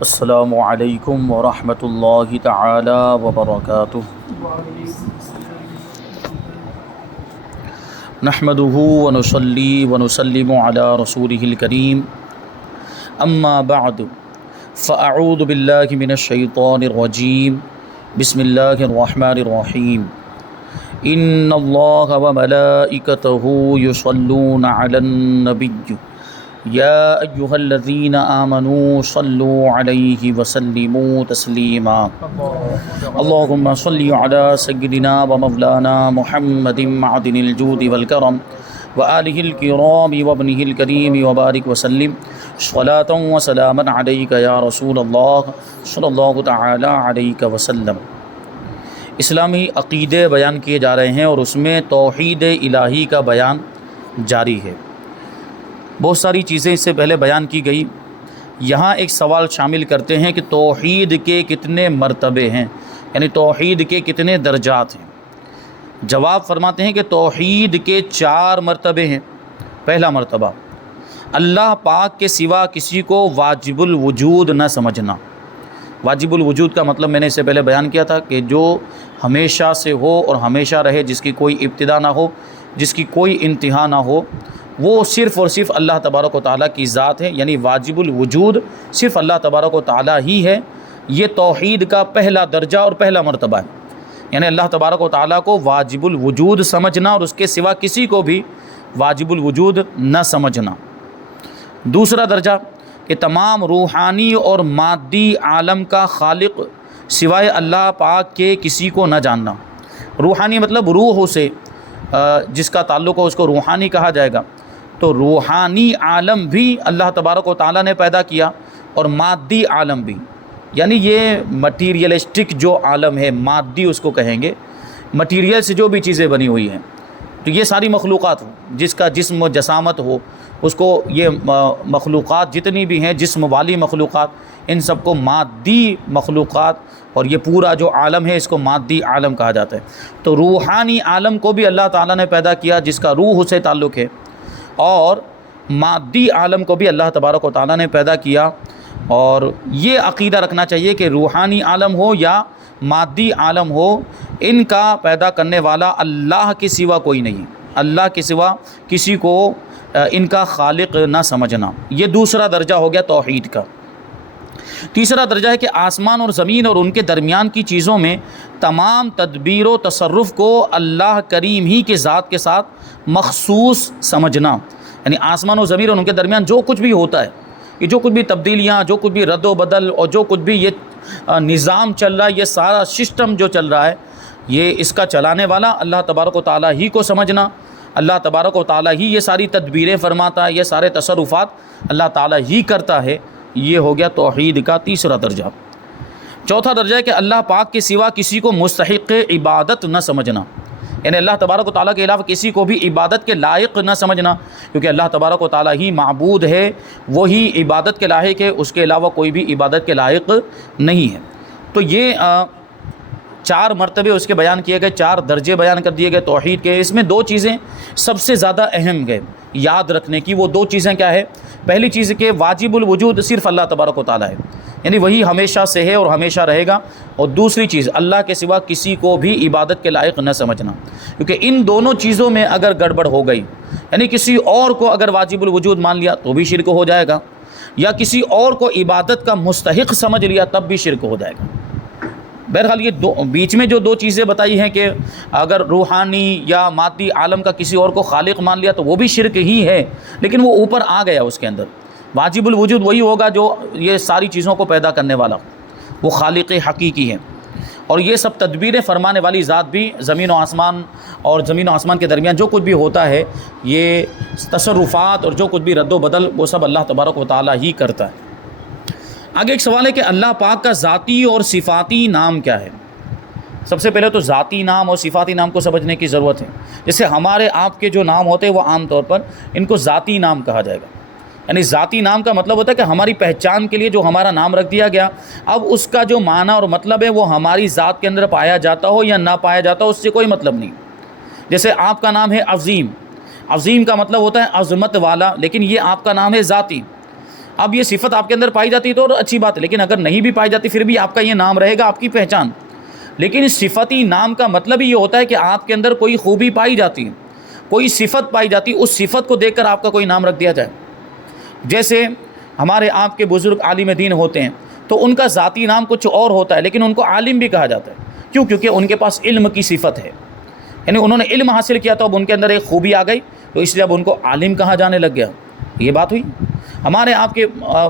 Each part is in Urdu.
السلام علیکم ورحمۃ اللہ تعالی وبرکاتہ۔ نحمدہ ونصلی ونسلم علی رسولہ الکریم، اما بعد فاعوذ باللہ من الشیطان الرجیم، بسم اللہ الرحمن الرحیم۔ ان اللہ وملائکتہ یصلون علی النبی یا ایہا الذین آمنوا صلوا علیہ وسلموا تسلیما۔ اللہم صلی علی سیدنا ومولانا محمد معدن الجود والکرم وآلہ الکرام وابنہ الکریم وبارک وسلم صلاۃ وسلاما علیک یا رسول اللہ صلی اللہ تعالی علیہ وسلم۔ اسلامی عقیدے بیان کیے جا رہے ہیں اور اس میں توحید الہی کا بیان جاری ہے۔ بہت ساری چیزیں اس سے پہلے بیان کی گئی، یہاں ایک سوال شامل کرتے ہیں کہ توحید کے کتنے مرتبے ہیں، یعنی توحید کے کتنے درجات ہیں۔ جواب فرماتے ہیں کہ توحید کے 4 مرتبے ہیں۔ پہلا مرتبہ، اللہ پاک کے سوا کسی کو واجب الوجود نہ سمجھنا۔ واجب الوجود کا مطلب میں نے اس سے پہلے بیان کیا تھا کہ جو ہمیشہ سے ہو اور ہمیشہ رہے، جس کی کوئی ابتدا نہ ہو، جس کی کوئی انتہا نہ ہو، وہ صرف اور صرف اللہ تبارک و تعالیٰ کی ذات ہے، یعنی واجب الوجود صرف اللہ تبارک و تعالیٰ ہی ہے۔ یہ توحید کا پہلا درجہ اور پہلا مرتبہ ہے، یعنی اللہ تبارک و تعالیٰ کو واجب الوجود سمجھنا اور اس کے سوا کسی کو بھی واجب الوجود نہ سمجھنا۔ دوسرا درجہ کہ تمام روحانی اور مادی عالم کا خالق سوائے اللہ پاک کے کسی کو نہ جاننا۔ روحانی مطلب روح سے جس کا تعلق ہو اس کو روحانی کہا جائے گا۔ تو روحانی عالم بھی اللہ تبارک و تعالیٰ نے پیدا کیا اور مادی عالم بھی، یعنی یہ مٹیریلسٹک جو عالم ہے، مادی اس کو کہیں گے، مٹیریل سے جو بھی چیزیں بنی ہوئی ہیں، تو یہ ساری مخلوقات ہو، جس کا جسم و جسامت ہو، اس کو یہ مخلوقات جتنی بھی ہیں، جسم والی مخلوقات، ان سب کو مادی مخلوقات، اور یہ پورا جو عالم ہے اس کو مادی عالم کہا جاتا ہے۔ تو روحانی عالم کو بھی اللہ تعالیٰ نے پیدا کیا جس کا روح سے تعلق ہے، اور مادی عالم کو بھی اللہ تبارک و تعالیٰ نے پیدا کیا۔ اور یہ عقیدہ رکھنا چاہیے کہ روحانی عالم ہو یا مادی عالم ہو، ان کا پیدا کرنے والا اللہ کے سوا کوئی نہیں، اللہ کے سوا کسی کو ان کا خالق نہ سمجھنا۔ یہ دوسرا درجہ ہو گیا توحید کا۔ تیسرا درجہ ہے کہ آسمان اور زمین اور ان کے درمیان کی چیزوں میں تمام تدبیر و تصرف کو اللہ کریم ہی کے ذات کے ساتھ مخصوص سمجھنا، یعنی آسمان و زمین اور ان کے درمیان جو کچھ بھی ہوتا ہے، یہ جو کچھ بھی تبدیلیاں، جو کچھ بھی رد و بدل اور جو کچھ بھی یہ نظام چل رہا ہے، یہ سارا سسٹم جو چل رہا ہے، یہ اس کا چلانے والا اللہ تبارک و تعالیٰ ہی کو سمجھنا۔ اللہ تبارک و تعالیٰ ہی یہ ساری تدبیریں فرماتا ہے، یہ سارے تصرفات اللہ تعالیٰ ہی کرتا ہے۔ یہ ہو گیا توحید کا تیسرا درجہ۔ چوتھا درجہ ہے کہ اللہ پاک کے سوا کسی کو مستحق عبادت نہ سمجھنا، یعنی اللہ تبارک و تعالیٰ کے علاوہ کسی کو بھی عبادت کے لائق نہ سمجھنا، کیونکہ اللہ تبارک و تعالیٰ ہی معبود ہے، وہی عبادت کے لائق ہے، اس کے علاوہ کوئی بھی عبادت کے لائق نہیں ہے۔ تو یہ 4 مرتبے اس کے بیان کیے گئے، 4 درجے بیان کر دیے گئے توحید کے۔ اس میں 2 چیزیں سب سے زیادہ اہم ہے یاد رکھنے کی۔ وہ 2 چیزیں کیا ہے؟ پہلی چیز کہ واجب الوجود صرف اللہ تبارک و تعالیٰ ہے، یعنی وہی ہمیشہ سے ہے اور ہمیشہ رہے گا۔ اور دوسری چیز، اللہ کے سوا کسی کو بھی عبادت کے لائق نہ سمجھنا، کیونکہ ان دونوں چیزوں میں اگر گڑبڑ ہو گئی، یعنی کسی اور کو اگر واجب الوجود مان لیا تو بھی شرک ہو جائے گا، یا کسی اور کو عبادت کا مستحق سمجھ لیا تب بھی شرک ہو جائے گا۔ بہرحال یہ بیچ میں جو 2 چیزیں بتائی ہیں کہ اگر روحانی یا مادی عالم کا کسی اور کو خالق مان لیا تو وہ بھی شرک ہی ہے، لیکن وہ اوپر آ گیا اس کے اندر۔ واجب الوجود وہی ہوگا جو یہ ساری چیزوں کو پیدا کرنے والا، وہ خالق حقیقی ہے۔ اور یہ سب تدبیریں فرمانے والی ذات بھی زمین و آسمان اور زمین و آسمان کے درمیان جو کچھ بھی ہوتا ہے، یہ تصرفات اور جو کچھ بھی رد و بدل، وہ سب اللہ تبارک و تعالیٰ ہی کرتا ہے۔ آگے ایک سوال ہے کہ اللہ پاک کا ذاتی اور صفاتی نام کیا ہے؟ سب سے پہلے تو ذاتی نام اور صفاتی نام کو سمجھنے کی ضرورت ہے۔ جیسے ہمارے آپ کے جو نام ہوتے ہیں وہ عام طور پر ان کو ذاتی نام کہا جائے گا، یعنی ذاتی نام کا مطلب ہوتا ہے کہ ہماری پہچان کے لیے جو ہمارا نام رکھ دیا گیا، اب اس کا جو معنی اور مطلب ہے وہ ہماری ذات کے اندر پایا جاتا ہو یا نہ پایا جاتا ہو، اس سے کوئی مطلب نہیں۔ جیسے آپ کا نام ہے عظیم، عظیم کا مطلب ہوتا ہے عظمت والا، لیکن یہ آپ کا نام ہے ذاتی۔ اب یہ صفت آپ کے اندر پائی جاتی ہے تو اچھی بات ہے، لیکن اگر نہیں بھی پائی جاتی پھر بھی آپ کا یہ نام رہے گا، آپ کی پہچان۔ لیکن صفتی نام کا مطلب یہ ہوتا ہے کہ آپ کے اندر کوئی خوبی پائی جاتی ہے، کوئی صفت پائی جاتی ہے، اس صفت کو دیکھ کر آپ کا کوئی نام رکھ دیا جائے۔ جیسے ہمارے آپ کے بزرگ عالم دین ہوتے ہیں تو ان کا ذاتی نام کچھ اور ہوتا ہے، لیکن ان کو عالم بھی کہا جاتا ہے۔ کیوں؟ کیونکہ ان کے پاس علم کی صفت ہے، یعنی انہوں نے علم حاصل کیا تو اب ان کے اندر ایک خوبی آ گئی، تو اس لیے اب ان کو عالم کہا جانے لگ گیا۔ یہ بات ہوئی۔ ہمارے آپ کے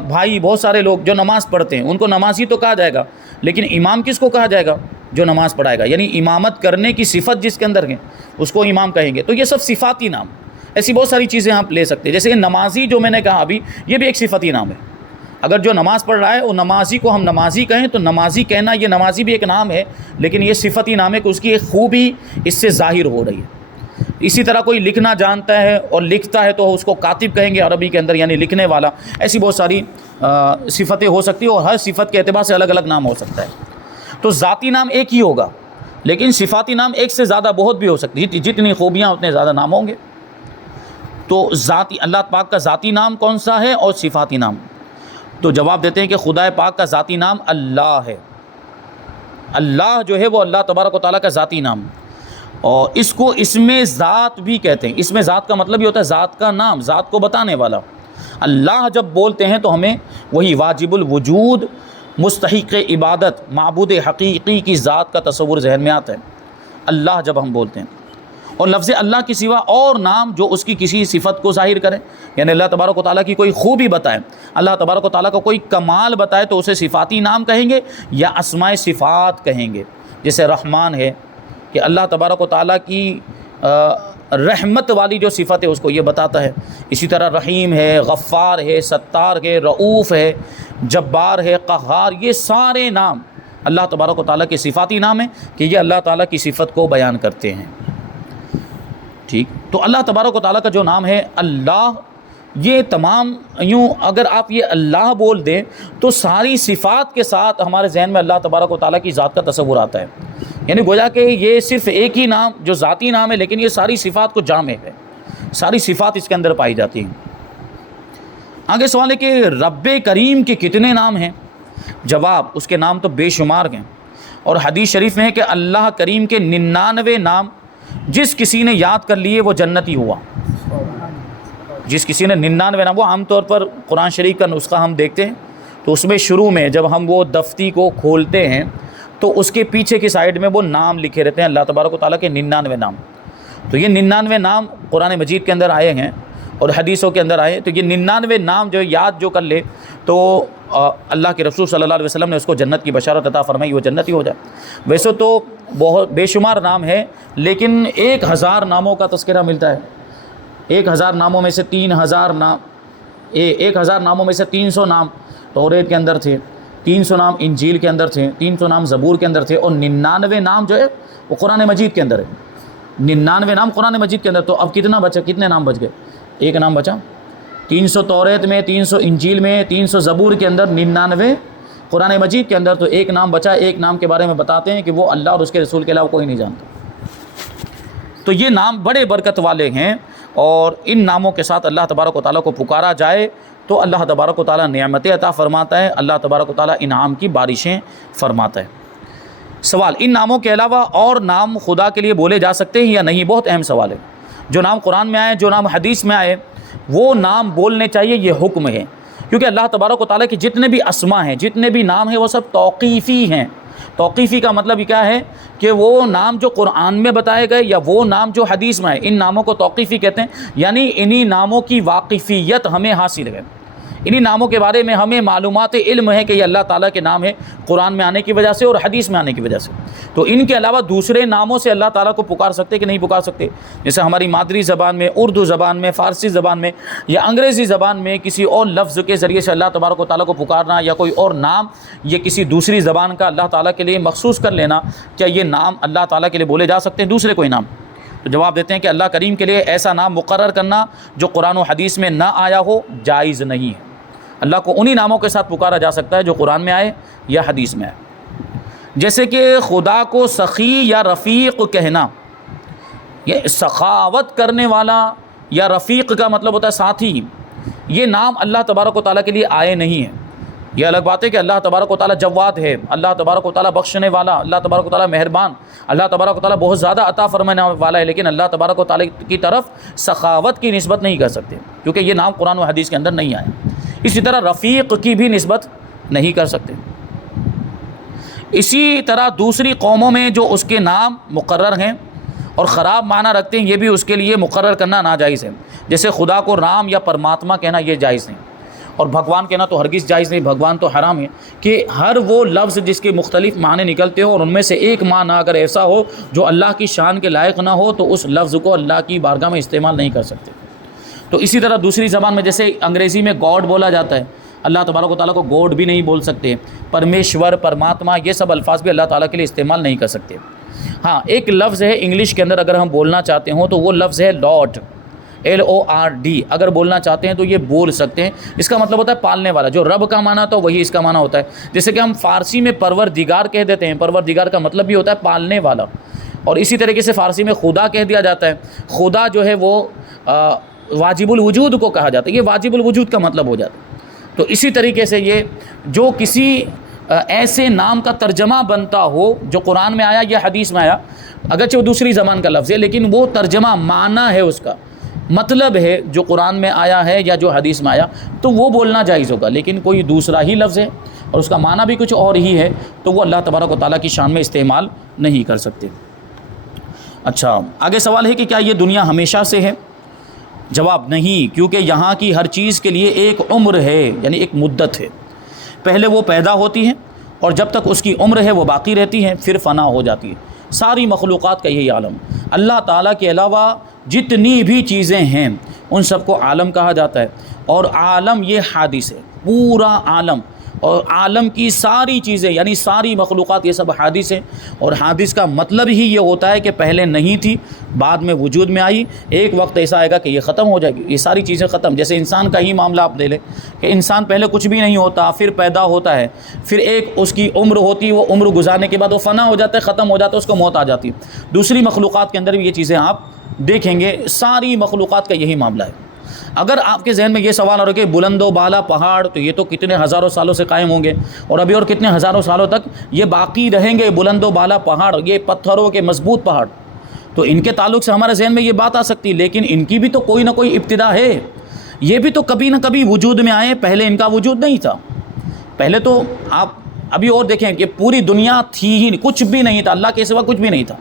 بھائی بہت سارے لوگ جو نماز پڑھتے ہیں ان کو نمازی تو کہا جائے گا، لیکن امام کس کو کہا جائے گا؟ جو نماز پڑھائے گا، یعنی امامت کرنے کی صفت جس کے اندر ہے اس کو امام کہیں گے۔ تو یہ سب صفاتی نام، ایسی بہت ساری چیزیں آپ لے سکتے ہیں۔ جیسے نمازی جو میں نے کہا ابھی، یہ بھی ایک صفتی نام ہے۔ اگر جو نماز پڑھ رہا ہے وہ نمازی کو ہم نمازی کہیں تو نمازی کہنا، یہ نمازی بھی ایک نام ہے، لیکن یہ صفتی نام ہے کہ اس کی ایک خوبی اس سے ظاہر ہو رہی ہے۔ اسی طرح کوئی لکھنا جانتا ہے اور لکھتا ہے تو اس کو کاتب کہیں گے عربی کے اندر، یعنی لکھنے والا۔ ایسی بہت ساری صفتیں ہو سکتی ہیں اور ہر صفت کے اعتبار سے الگ الگ نام ہو سکتا ہے۔ تو ذاتی نام ایک ہی ہوگا، لیکن صفاتی نام ایک سے زیادہ بہت بھی ہو سکتی ہے، جتنی خوبیاں اتنے زیادہ نام ہوں گے۔ تو ذاتی اللہ پاک کا ذاتی نام کون سا ہے اور صفاتی نام؟ تو جواب دیتے ہیں کہ خدا پاک کا ذاتی نام اللہ ہے۔ اللہ جو ہے وہ اللہ تبارک و تعالیٰ کا ذاتی نام، اور اس کو اسم ذات بھی کہتے ہیں۔ اسم ذات کا مطلب یہ ہوتا ہے ذات کا نام، ذات کو بتانے والا۔ اللہ جب بولتے ہیں تو ہمیں وہی واجب الوجود، مستحق عبادت، معبود حقیقی کی ذات کا تصور ذہن میں آتا ہے اللہ جب ہم بولتے ہیں۔ اور لفظ اللہ کے سوا اور نام جو اس کی کسی صفت کو ظاہر کریں، یعنی اللہ تبارک و تعالیٰ کی کوئی خوبی بتائیں، اللہ تبارک و تعالیٰ کا کوئی کمال بتائے تو اسے صفاتی نام کہیں گے یا اسماء صفات کہیں گے۔ جیسے رحمان ہے کہ اللہ تبارک و تعالیٰ کی رحمت والی جو صفت ہے اس کو یہ بتاتا ہے۔ اسی طرح رحیم ہے، غفار ہے، ستار ہے، رؤوف ہے، جبار ہے، قہار، یہ سارے نام اللہ تبارک و تعالیٰ کے صفاتی نام ہیں کہ یہ اللہ تعالیٰ کی صفت کو بیان کرتے ہیں۔ ٹھیک، تو اللہ تبارک و تعالیٰ کا جو نام ہے اللہ، یہ تمام یوں اگر آپ یہ اللہ بول دیں تو ساری صفات کے ساتھ ہمارے ذہن میں اللہ تبارک و تعالیٰ کی ذات کا تصور آتا ہے، یعنی گویا کہ یہ صرف ایک ہی نام جو ذاتی نام ہے لیکن یہ ساری صفات کو جامع ہے، ساری صفات اس کے اندر پائی جاتی ہیں۔ آگے سوال ہے کہ رب کریم کے کتنے نام ہیں؟ جواب، اس کے نام تو بے شمار ہیں، اور حدیث شریف میں ہے کہ اللہ کریم کے 99 نام جس کسی نے یاد کر لیے وہ جنتی ہوا۔ جس کسی نے 99 نام، وہ عام طور پر قرآن شریف کا نسخہ ہم دیکھتے ہیں تو اس میں شروع میں جب ہم وہ دفتی کو کھولتے ہیں تو اس کے پیچھے کی سائڈ میں وہ نام لکھے رہتے ہیں اللہ تبارک و تعالیٰ کے 99 نام۔ تو یہ 99 نام قرآن مجید کے اندر آئے ہیں اور حدیثوں کے اندر آئے، تو یہ 99 نام جو یاد جو کر لے تو اللہ کے رسول صلی اللہ علیہ وسلم نے اس کو جنت کی بشارت عطا فرمائی، وہ جنتی ہو جائے۔ ویسے تو بہت بے شمار نام ہے، لیکن 1000 ناموں کا تذکرہ ملتا ہے۔ 1000 ناموں میں سے 3000 نام، 1000 ناموں میں سے 300 نام توریت کے اندر تھے، 300 نام انجیل کے اندر تھے، 300 نام زبور کے اندر تھے، اور 99 نام جو ہے وہ قرآن مجید کے اندر ہے۔ 99 نام قرآن مجید کے اندر، تو اب کتنا بچا؟ کتنے نام بچ گئے؟ ایک نام بچا۔ 300 توریت میں، 300 انجیل میں، 300 زبور کے اندر، 99 قرآن مجید کے اندر، تو ایک نام بچا۔ ایک نام کے بارے میں بتاتے ہیں کہ وہ اللہ اور اس کے رسول کے علاوہ کوئی نہیں جانتا۔ تو یہ نام بڑے برکت والے ہیں، اور ان ناموں کے ساتھ اللہ تبارک و تعالیٰ کو پکارا جائے تو اللہ تبارک و تعالیٰ نعمتیں عطا فرماتا ہے، اللہ تبارک و تعالیٰ انعام کی بارشیں فرماتا ہے۔ سوال، ان ناموں کے علاوہ اور نام خدا کے لیے بولے جا سکتے ہیں یا نہیں؟ بہت اہم سوال ہے۔ جو نام قرآن میں آئے، جو نام حدیث میں آئے، وہ نام بولنے چاہیے، یہ حکم ہے، کیونکہ اللہ تبارک و تعالیٰ کے جتنے بھی اسما ہیں، جتنے بھی نام ہیں، وہ سب توقیفی ہیں۔ توقیفی کا مطلب یہ کیا ہے کہ وہ نام جو قرآن میں بتائے گئے یا وہ نام جو حدیث میں آئے، ان ناموں کو توقیفی کہتے ہیں، یعنی انہی ناموں کی واقفیت ہمیں حاصل ہے، انہی ناموں کے بارے میں ہمیں معلومات علم ہے کہ یہ اللہ تعالیٰ کے نام ہے قرآن میں آنے کی وجہ سے اور حدیث میں آنے کی وجہ سے۔ تو ان کے علاوہ دوسرے ناموں سے اللہ تعالیٰ کو پکار سکتے کہ نہیں پکار سکتے؟ جیسے ہماری مادری زبان میں، اردو زبان میں، فارسی زبان میں یا انگریزی زبان میں کسی اور لفظ کے ذریعے سے اللہ تبارک و تعالیٰ کو پکارنا، یا کوئی اور نام یہ کسی دوسری زبان کا اللہ تعالیٰ کے لیے مخصوص کر لینا، کیا یہ نام اللہ تعالیٰ کے لیے بولے جا سکتے ہیں دوسرے کوئی نام؟ تو جواب دیتے ہیں کہ اللہ کریم کے لیے ایسا نام مقرر کرنا جو قرآن و حدیث میں نہ آیا ہو جائز نہیں ہے۔ اللہ کو انہی ناموں کے ساتھ پکارا جا سکتا ہے جو قرآن میں آئے یا حدیث میں آئے۔ جیسے کہ خدا کو سخی یا رفیق کہنا، یہ سخاوت کرنے والا، یا رفیق کا مطلب ہوتا ہے ساتھی، یہ نام اللہ تبارک و تعالیٰ کے لیے آئے نہیں ہیں۔ یہ الگ بات ہے کہ اللہ تبارک و تعالیٰ جواد ہے، اللہ تبارک و تعالیٰ بخشنے والا، اللہ تبارک و تعالیٰ مہربان، اللہ تبارک و تعالیٰ بہت زیادہ عطا فرمانے والا ہے، لیکن اللہ تبارک و تعالیٰ کی طرف سخاوت کی نسبت نہیں کر سکتے کیونکہ یہ نام قرآن و حدیث کے اندر نہیں آیا۔ اسی طرح رفیق کی بھی نسبت نہیں کر سکتے۔ اسی طرح دوسری قوموں میں جو اس کے نام مقرر ہیں اور خراب معنی رکھتے ہیں، یہ بھی اس کے لیے مقرر کرنا ناجائز ہے۔ جیسے خدا کو رام یا پرماتما کہنا یہ جائز نہیں، اور بھگوان کہنا تو ہرگز جائز نہیں، بھگوان تو حرام ہے۔ کہ ہر وہ لفظ جس کے مختلف معنی نکلتے ہو اور ان میں سے ایک معنی اگر ایسا ہو جو اللہ کی شان کے لائق نہ ہو تو اس لفظ کو اللہ کی بارگاہ میں استعمال نہیں کر سکتے۔ تو اسی طرح دوسری زبان میں جیسے انگریزی میں گاڈ بولا جاتا ہے، اللہ تبارک و تعالیٰ کو گاڈ بھی نہیں بول سکتے، پرمیشور، پرماتما، یہ سب الفاظ بھی اللہ تعالیٰ کے لیے استعمال نہیں کر سکتے۔ ہاں ایک لفظ ہے انگلش کے اندر اگر ہم بولنا چاہتے ہوں تو وہ لفظ ہے لارڈ، LORD، اگر بولنا چاہتے ہیں تو یہ بول سکتے ہیں۔ اس کا مطلب ہوتا ہے پالنے والا، جو رب کا معنی تو وہی اس کا معنی ہوتا ہے۔ جیسے کہ ہم فارسی میں پروردگار کہہ دیتے ہیں، پروردگار کا مطلب بھی ہوتا ہے پالنے والا، اور اسی طریقے سے فارسی میں خدا کہہ دیا جاتا ہے۔ خدا جو ہے وہ واجب الوجود کو کہا جاتا ہے، یہ واجب الوجود کا مطلب ہو جاتا ہے۔ تو اسی طریقے سے یہ جو کسی ایسے نام کا ترجمہ بنتا ہو جو قرآن میں آیا یا حدیث میں آیا، اگرچہ وہ دوسری زبان کا لفظ ہے لیکن وہ ترجمہ معنی ہے، اس کا مطلب ہے جو قرآن میں آیا ہے یا جو حدیث میں آیا، تو وہ بولنا جائز ہوگا۔ لیکن کوئی دوسرا ہی لفظ ہے اور اس کا معنی بھی کچھ اور ہی ہے تو وہ اللہ تبارک و تعالیٰ کی شان میں استعمال نہیں کر سکتے۔ اچھا، آگے سوال ہے کہ کیا یہ دنیا ہمیشہ سے ہے؟ جواب نہیں، کیونکہ یہاں کی ہر چیز کے لیے ایک عمر ہے، یعنی ایک مدت ہے۔ پہلے وہ پیدا ہوتی ہے اور جب تک اس کی عمر ہے وہ باقی رہتی ہے، پھر فنا ہو جاتی ہے۔ ساری مخلوقات کا یہی عالم، اللہ تعالیٰ کے علاوہ جتنی بھی چیزیں ہیں ان سب کو عالم کہا جاتا ہے، اور عالم یہ حادث ہے، پورا عالم، اور عالم کی ساری چیزیں یعنی ساری مخلوقات یہ سب حادث ہیں، اور حادث کا مطلب ہی یہ ہوتا ہے کہ پہلے نہیں تھی، بعد میں وجود میں آئی، ایک وقت ایسا آئے گا کہ یہ ختم ہو جائے گی، یہ ساری چیزیں ختم۔ جیسے انسان کا ہی معاملہ آپ لے لیں کہ انسان پہلے کچھ بھی نہیں ہوتا، پھر پیدا ہوتا ہے، پھر ایک اس کی عمر ہوتی ہے، وہ عمر گزارنے کے بعد وہ فنا ہو جاتا ہے، ختم ہو جاتا ہے، اس کو موت آ جاتی ہے۔ دوسری مخلوقات کے اندر بھی یہ چیزیں آپ دیکھیں گے، ساری مخلوقات کا یہی معاملہ ہے۔ اگر آپ کے ذہن میں یہ سوال ہو رہا ہے کہ بلند و بالا پہاڑ تو یہ تو کتنے ہزاروں سالوں سے قائم ہوں گے اور ابھی اور کتنے ہزاروں سالوں تک یہ باقی رہیں گے، بلند و بالا پہاڑ، یہ پتھروں کے مضبوط پہاڑ، تو ان کے تعلق سے ہمارے ذہن میں یہ بات آ سکتی، لیکن ان کی بھی تو کوئی نہ کوئی ابتدا ہے، یہ بھی تو کبھی نہ کبھی وجود میں آئے، پہلے ان کا وجود نہیں تھا۔ پہلے تو آپ ابھی اور دیکھیں کہ پوری دنیا تھی ہی نہیں، کچھ بھی نہیں تھا، اللہ کے سوا کچھ بھی نہیں تھا،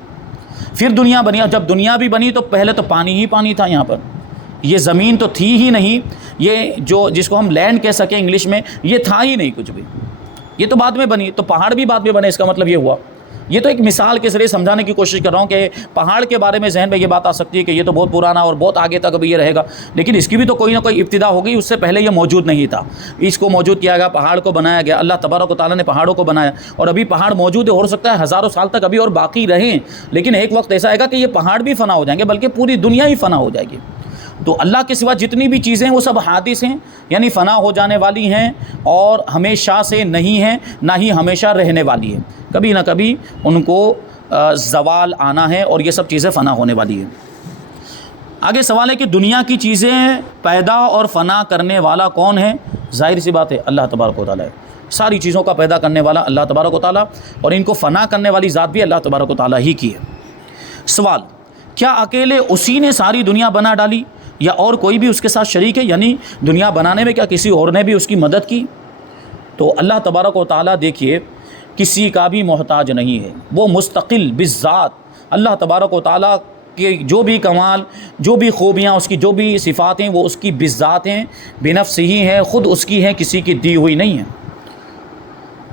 پھر دنیا بنی، اور جب دنیا بھی بنی تو پہلے تو پانی ہی پانی تھا، یہاں پر یہ زمین تو تھی ہی نہیں، یہ جو جس کو ہم لینڈ کہہ سکیں انگلش میں، یہ تھا ہی نہیں کچھ بھی، یہ تو بعد میں بنی، تو پہاڑ بھی بعد میں بنے، اس کا مطلب یہ ہوا۔ یہ تو ایک مثال کے ذریعے سمجھانے کی کوشش کر رہا ہوں کہ پہاڑ کے بارے میں ذہن میں یہ بات آ سکتی ہے کہ یہ تو بہت پرانا اور بہت آگے تک ابھی یہ رہے گا، لیکن اس کی بھی تو کوئی نہ کوئی ابتدا ہوگی، اس سے پہلے یہ موجود نہیں تھا، اس کو موجود کیا گیا، پہاڑ کو بنایا گیا، اللہ تبارک و تعالیٰ نے پہاڑوں کو بنایا، اور ابھی پہاڑ موجود ہے، ہو سکتا ہے ہزاروں سال تک ابھی اور باقی رہیں، لیکن ایک وقت ایسا آئے گا کہ یہ پہاڑ بھی فنا ہو جائیں گے، بلکہ پوری دنیا ہی فنا ہو جائے گی۔ تو اللہ کے سوا جتنی بھی چیزیں ہیں وہ سب حادث ہیں، یعنی فنا ہو جانے والی ہیں، اور ہمیشہ سے نہیں ہیں، نہ ہی ہمیشہ رہنے والی ہیں، کبھی نہ کبھی ان کو زوال آنا ہے، اور یہ سب چیزیں فنا ہونے والی ہیں۔ آگے سوال ہے کہ دنیا کی چیزیں پیدا اور فنا کرنے والا کون ہے؟ ظاہر سی بات ہے اللہ تبارک و تعالیٰ ہے، ساری چیزوں کا پیدا کرنے والا اللہ تبارک و تعالیٰ، اور ان کو فنا کرنے والی ذات بھی اللہ تبارک و تعالیٰ ہی کی ہے۔ سوال، کیا اکیلے اسی نے ساری دنیا بنا ڈالی یا اور کوئی بھی اس کے ساتھ شریک ہے؟ یعنی دنیا بنانے میں کیا کسی اور نے بھی اس کی مدد کی؟ تو اللہ تبارک و تعالیٰ دیکھیے کسی کا بھی محتاج نہیں ہے، وہ مستقل بالذات، اللہ تبارک و تعالیٰ کے جو بھی کمال، جو بھی خوبیاں، اس کی جو بھی صفات ہیں وہ اس کی بالذات ہیں، بنفس ہی ہیں، خود اس کی ہیں، کسی کی دی ہوئی نہیں ہے،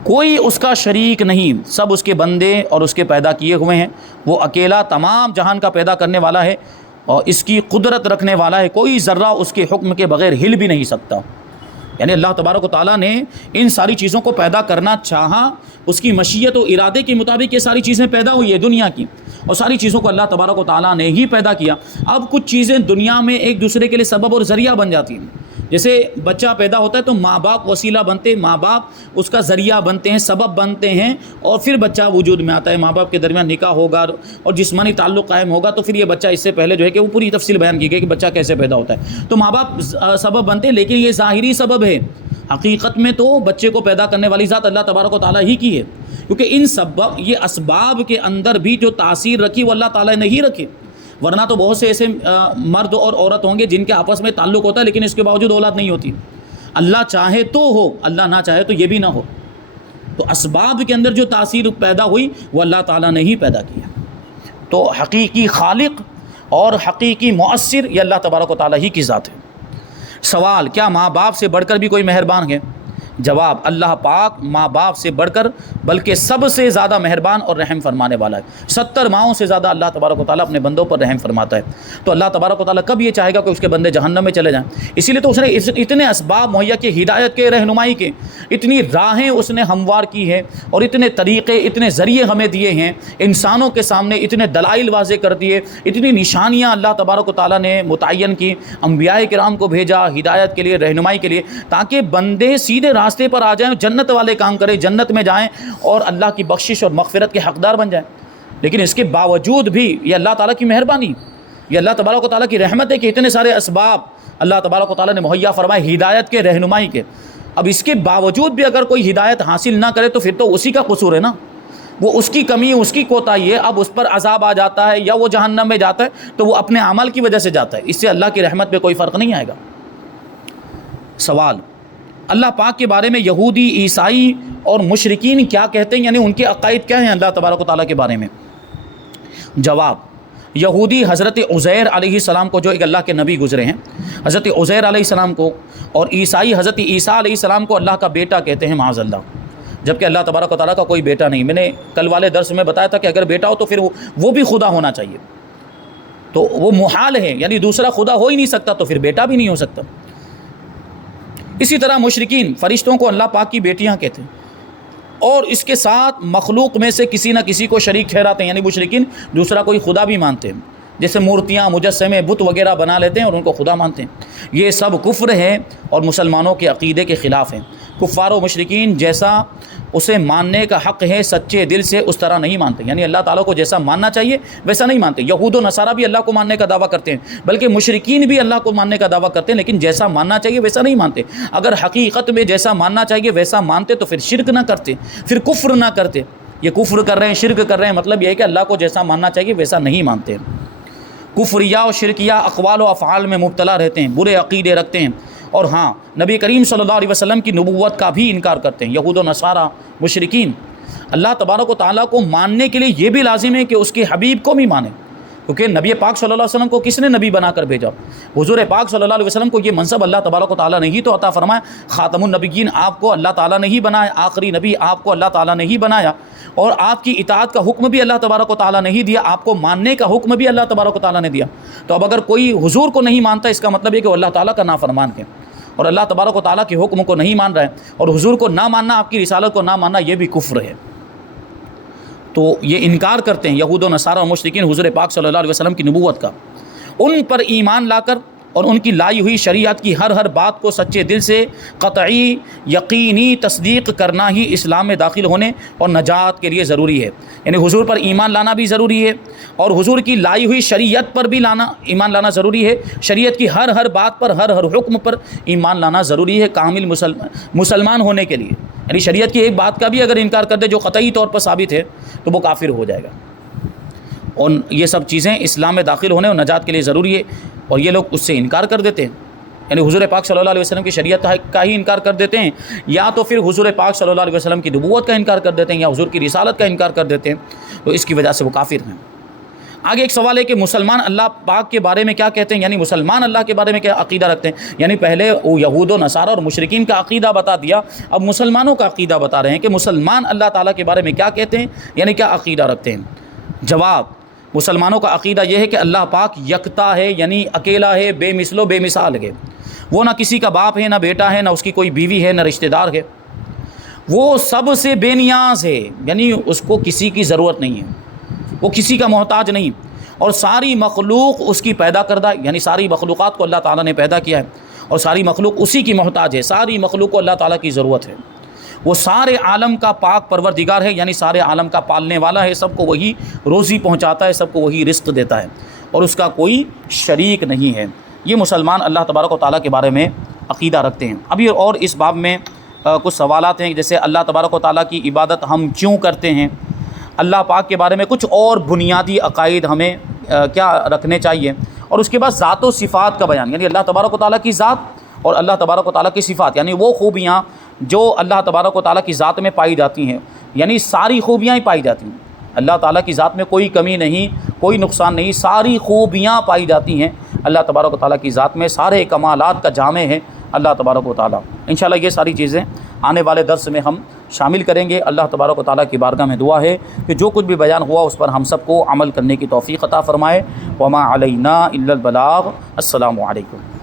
کوئی اس کا شریک نہیں، سب اس کے بندے اور اس کے پیدا کیے ہوئے ہیں، وہ اکیلا تمام جہان کا پیدا کرنے والا ہے اور اس کی قدرت رکھنے والا ہے، کوئی ذرہ اس کے حکم کے بغیر ہل بھی نہیں سکتا۔ یعنی اللہ تبارک و تعالیٰ نے ان ساری چیزوں کو پیدا کرنا چاہا، اس کی مشیت و ارادے کے مطابق یہ ساری چیزیں پیدا ہوئی ہے دنیا کی، اور ساری چیزوں کو اللہ تبارک و تعالیٰ نے ہی پیدا کیا۔ اب کچھ چیزیں دنیا میں ایک دوسرے کے لیے سبب اور ذریعہ بن جاتی ہیں، جیسے بچہ پیدا ہوتا ہے تو ماں باپ وسیلہ بنتے ہیں، ماں باپ اس کا ذریعہ بنتے ہیں، سبب بنتے ہیں، اور پھر بچہ وجود میں آتا ہے۔ ماں باپ کے درمیان نکاح ہوگا اور جسمانی تعلق قائم ہوگا تو پھر یہ بچہ، اس سے پہلے جو ہے کہ وہ پوری تفصیل بیان کی گئی کہ بچہ کیسے پیدا ہوتا ہے، تو ماں باپ سبب بنتے ہیں، لیکن یہ ظاہری سبب ہے، حقیقت میں تو بچے کو پیدا کرنے والی ذات اللہ تبارک و تعالیٰ ہی کی ہے، کیونکہ ان سبب، یہ اسباب کے اندر بھی جو تاثیر رکھی وہ اللہ تعالیٰ نے ہی رکھی، ورنہ تو بہت سے ایسے مرد اور عورت ہوں گے جن کے آپس میں تعلق ہوتا ہے لیکن اس کے باوجود اولاد نہیں ہوتی۔ اللہ چاہے تو ہو، اللہ نہ چاہے تو یہ بھی نہ ہو۔ تو اسباب کے اندر جو تاثیر پیدا ہوئی وہ اللہ تعالیٰ نے ہی پیدا کیا۔ تو حقیقی خالق اور حقیقی مؤثر یہ اللہ تبارک و تعالیٰ ہی کی ذات ہے۔ سوال، کیا ماں باپ سے بڑھ کر بھی کوئی مہربان ہے؟ جواب، اللہ پاک ماں باپ سے بڑھ کر بلکہ سب سے زیادہ مہربان اور رحم فرمانے والا ہے۔ 70 ماؤں سے زیادہ اللہ تبارک و تعالیٰ اپنے بندوں پر رحم فرماتا ہے۔ تو اللہ تبارک و تعالیٰ کب یہ چاہے گا کہ اس کے بندے جہنم میں چلے جائیں؟ اسی لیے تو اس نے اتنے اسباب مہیا کیے، ہدایت کے، رہنمائی کے، اتنی راہیں اس نے ہموار کی ہیں، اور اتنے طریقے، اتنے ذریعے ہمیں دیے ہیں انسانوں کے سامنے، اتنے دلائل واضح کر دیے، اتنی نشانیاں اللہ تبارک و تعالیٰ نے متعین کی، انبیاء کرام کو بھیجا ہدایت کے لیے، رہنمائی کے لیے، تاکہ بندے سیدھے راستے پر آ جائیں، جنت والے کام کریں، جنت میں جائیں اور اللہ کی بخشش اور مغفرت کے حقدار بن جائیں۔ لیکن اس کے باوجود بھی یہ اللہ تعالیٰ کی مہربانی، یہ اللہ تبارک و تعالیٰ کی رحمت ہے کہ اتنے سارے اسباب اللہ تبارک و تعالیٰ نے مہیا فرمائے ہدایت کے، رہنمائی کے۔ اب اس کے باوجود بھی اگر کوئی ہدایت حاصل نہ کرے تو پھر تو اسی کا قصور ہے نا، وہ اس کی کمی، اس کی کوتاہی ہے۔ اب اس پر عذاب آ جاتا ہے یا وہ جہنم میں جاتا ہے تو وہ اپنے عمل کی وجہ سے جاتا ہے، اس سے اللہ کی رحمت پہ کوئی فرق نہیں آئے گا۔ سوال، اللہ پاک کے بارے میں یہودی، عیسائی اور مشرکین کیا کہتے ہیں، یعنی ان کے عقائد کیا ہیں اللہ تبارک و تعالیٰ کے بارے میں؟ جواب، یہودی حضرت عزیر علیہ السلام کو، جو ایک اللہ کے نبی گزرے ہیں، حضرت عزیر علیہ السلام کو، اور عیسائی حضرت عیسیٰ علیہ السلام کو اللہ کا بیٹا کہتے ہیں معاذ اللہ، جبکہ اللہ تبارک و تعالیٰ کا کوئی بیٹا نہیں۔ میں نے کل والے درس میں بتایا تھا کہ اگر بیٹا ہو تو پھر وہ بھی خدا ہونا چاہیے، تو وہ محال ہے، یعنی دوسرا خدا ہو ہی نہیں سکتا، تو پھر بیٹا بھی نہیں ہو سکتا۔ اسی طرح مشرکین فرشتوں کو اللہ پاک کی بیٹیاں کہتے ہیں، اور اس کے ساتھ مخلوق میں سے کسی نہ کسی کو شریک ٹھہراتے ہیں، یعنی مشرکین دوسرا کوئی خدا بھی مانتے ہیں، جیسے مورتیاں، مجسمے، بت وغیرہ بنا لیتے ہیں اور ان کو خدا مانتے ہیں۔ یہ سب کفر ہے اور مسلمانوں کے عقیدے کے خلاف ہیں۔ کفار و مشرکین جیسا اسے ماننے کا حق ہے سچے دل سے، اس طرح نہیں مانتے، یعنی اللہ تعالیٰ کو جیسا ماننا چاہیے ویسا نہیں مانتے۔ یہود و نصارہ بھی اللہ کو ماننے کا دعویٰ کرتے ہیں، بلکہ مشرکین بھی اللہ کو ماننے کا دعویٰ کرتے ہیں، لیکن جیسا ماننا چاہیے ویسا نہیں مانتے۔ اگر حقیقت میں جیسا ماننا چاہیے ویسا مانتے تو پھر شرک نہ کرتے، پھر کفر نہ کرتے۔ یہ کفر کر رہے ہیں، شرک کر رہے ہیں، مطلب یہ ہے کہ اللہ کو جیسا ماننا چاہیے ویسا نہیں مانتے۔ کفریہ و شرکیہ اقوال و افعال میں مبتلا رہتے ہیں، برے عقیدے رکھتے ہیں، اور ہاں، نبی کریم صلی اللہ علیہ وسلم کی نبوت کا بھی انکار کرتے ہیں۔ یہود و نصارہ، مشرکین اللہ تبارک و تعالیٰ کو ماننے کے لیے یہ بھی لازم ہے کہ اس کے حبیب کو بھی مانیں، کیونکہ نبی پاک صلی اللہ علیہ وسلم کو کس نے نبی بنا کر بھیجا؟ حضور پاک صلی اللہ علیہ وسلم کو یہ منصب اللہ تبارک و تعالیٰ نے ہی تو عطا فرمایا۔ خاتم النبیین آپ کو اللہ تعالیٰ نے ہی بنایا، آخری نبی آپ کو اللہ تعالیٰ نے ہی بنایا، اور آپ کی اطاعت کا حکم بھی اللہ تبارک و تعالیٰ نے ہی دیا، آپ کو ماننے کا حکم بھی اللہ تبارک و تعالیٰ نے دیا۔ تو اب اگر کوئی حضور کو نہیں مانتا، اس کا مطلب یہ کہ وہ اللہ تعالیٰ کا نافرمان ہے اور اللہ تبارک و تعالیٰ کے حکم کو نہیں مان رہا ہے، اور حضور کو نہ ماننا، آپ کی رسالت کو نہ ماننا، یہ بھی کفر ہے۔ تو یہ انکار کرتے ہیں یہود و نصارہ اور مشرکین حضور پاک صلی اللہ علیہ وسلم کی نبوت کا۔ ان پر ایمان لا کر اور ان کی لائی ہوئی شریعت کی ہر بات کو سچے دل سے قطعی یقینی تصدیق کرنا ہی اسلام میں داخل ہونے اور نجات کے لیے ضروری ہے۔ یعنی حضور پر ایمان لانا بھی ضروری ہے، اور حضور کی لائی ہوئی شریعت پر بھی ایمان لانا ضروری ہے۔ شریعت کی ہر بات پر، ہر حکم پر ایمان لانا ضروری ہے کامل مسلمان ہونے کے لیے۔ یعنی شریعت کی ایک بات کا بھی اگر انکار کر دے جو قطعی طور پر ثابت ہے تو وہ کافر ہو جائے گا۔ اور یہ سب چیزیں اسلام میں داخل ہونے اور نجات کے لیے ضروری ہے، اور یہ لوگ اس سے انکار کر دیتے ہیں، یعنی حضور پاک صلی اللہ علیہ وسلم کی شریعت کا ہی انکار کر دیتے ہیں، یا تو پھر حضور پاک صلی اللہ علیہ وسلم کی نبوت کا انکار کر دیتے ہیں، یا حضور کی رسالت کا انکار کر دیتے ہیں، تو اس کی وجہ سے وہ کافر ہیں۔ آگے ایک سوال ہے کہ مسلمان اللہ پاک کے بارے میں کیا کہتے ہیں، یعنی مسلمان اللہ کے بارے میں کیا عقیدہ رکھتے ہیں؟ یعنی پہلے وہ یہود و نصارہ اور مشرکین کا عقیدہ بتا دیا، اب مسلمانوں کا عقیدہ بتا رہے ہیں کہ مسلمان اللہ تعالیٰ کے بارے میں کیا کہتے ہیں، یعنی کیا عقیدہ رکھتے ہیں۔ جواب، مسلمانوں کا عقیدہ یہ ہے کہ اللہ پاک یکتا ہے، یعنی اکیلا ہے، بے مثل و بے مثال ہے، وہ نہ کسی کا باپ ہے، نہ بیٹا ہے، نہ اس کی کوئی بیوی ہے، نہ رشتہ دار ہے، وہ سب سے بے نیاز ہے، یعنی اس کو کسی کی ضرورت نہیں ہے، وہ کسی کا محتاج نہیں، اور ساری مخلوق اس کی پیدا کردہ، یعنی ساری مخلوقات کو اللہ تعالیٰ نے پیدا کیا ہے، اور ساری مخلوق اسی کی محتاج ہے، ساری مخلوق کو اللہ تعالیٰ کی ضرورت ہے۔ وہ سارے عالم کا پاک پروردگار ہے، یعنی سارے عالم کا پالنے والا ہے، سب کو وہی روزی پہنچاتا ہے، سب کو وہی رزق دیتا ہے اور اس کا کوئی شریک نہیں ہے۔ یہ مسلمان اللہ تبارک و تعالیٰ کے بارے میں عقیدہ رکھتے ہیں۔ ابھی اور اس باب میں کچھ سوالات ہیں، جیسے اللہ تبارک و تعالیٰ کی عبادت ہم کیوں کرتے ہیں، اللہ پاک کے بارے میں کچھ اور بنیادی عقائد ہمیں کیا رکھنے چاہیے، اور اس کے بعد ذات و صفات کا بیان، یعنی اللہ تبارک و تعالیٰ کی ذات اور اللہ تبارک و تعالیٰ کی صفات، یعنی وہ خوبیاں جو اللہ تبارک و تعالیٰ کی ذات میں پائی جاتی ہیں، یعنی ساری خوبیاں ہی پائی جاتی ہیں۔ اللہ تعالیٰ کی ذات میں کوئی کمی نہیں، کوئی نقصان نہیں، ساری خوبیاں پائی جاتی ہیں اللہ تبارک و تعالیٰ کی ذات میں، سارے کمالات کا جامع ہے اللہ تبارک و تعالیٰ۔ انشاءاللہ یہ ساری چیزیں آنے والے درس میں ہم شامل کریں گے۔ اللہ تبارک و تعالیٰ کی بارگاہ میں دعا ہے کہ جو کچھ بھی بیان ہوا اس پر ہم سب کو عمل کرنے کی توفیق عطا فرمائے۔ وما علینا الا البلاغ۔ السلام علیکم۔